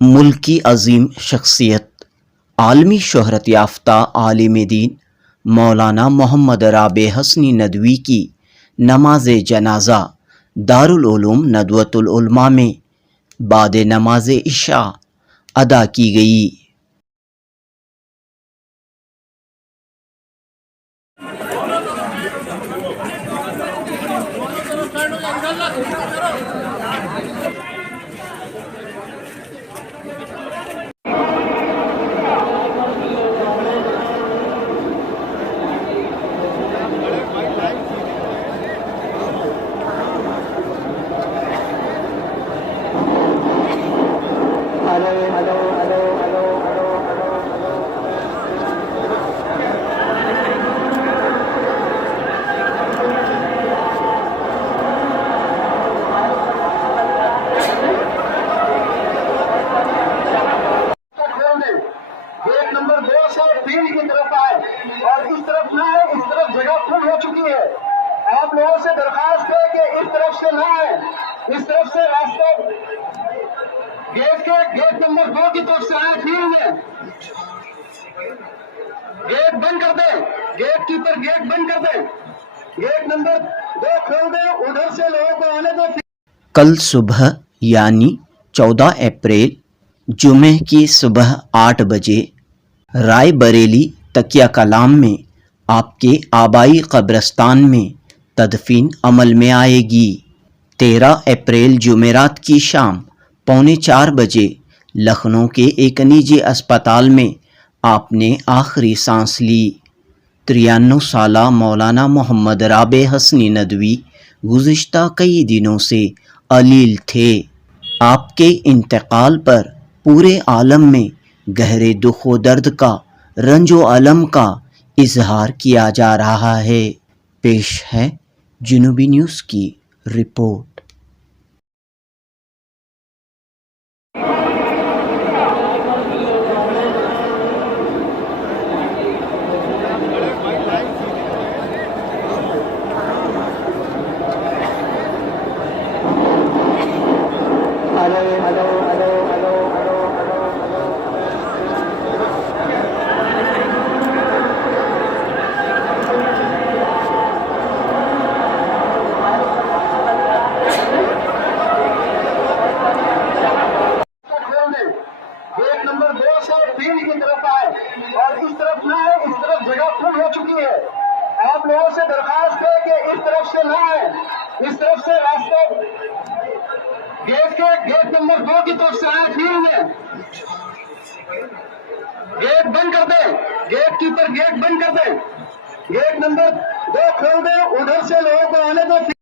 मुल्क की अजीम शख्सियत आलमी शोहरत याफ्ता आलिम दीन मौलाना मोहम्मद राबे हसनी नदवी की नमाज जनाजा दारुल उलूम नदवतुल उलमा में बाद नमाज इशा अदा की गई। गेट नंबर 2 से 3 की तरफ आए और इस तरफ ना आए, इस तरफ जगह फुल हो चुकी है। आप लोगों से दरखास्त है कि इस तरफ से ना आए, इस तरफ से रास्ते गेट नंबर 2 की तरफ से आए। फील्ड में गेट बंद कर दे, गेट कीपर गेट बंद कर दे, गेट नंबर 2 खोल दे, उधर से लोगों को आने दो। कल सुबह यानी 14 अप्रैल जुमे की सुबह 8 बजे रायबरेली तकिया कलाम में आपके आबाई कब्रिस्तान में तदफीन अमल में आएगी। 13 अप्रैल जुमेरात की शाम 3:45 बजे लखनऊ के एक निजी अस्पताल में आपने आखिरी सांस ली। 93 साला मौलाना मोहम्मद राबे हसनी नदवी गुज़िश्ता कई दिनों से अलील थे। आपके इंतकाल पर पूरे आलम में गहरे दुख व दर्द का, रंजो अलम का इजहार किया जा रहा है। पेश है जुनूबी न्यूज़ की रिपोर्ट। गेट नंबर 2 से 3 की तरफ आए और इस तरफ ना आए, इस तरफ जगह फुल हो चुकी है। आप लोगों से दरखास्त है कि इस तरफ से ना आए, इस तरफ से रास्ते गेट नंबर 2 की तरफ से आए। फील्ड में गेट बंद कर दे, गेट कीपर गेट बंद कर दे, गेट नंबर 2 खोल दे, उधर से लोगों को आने दो।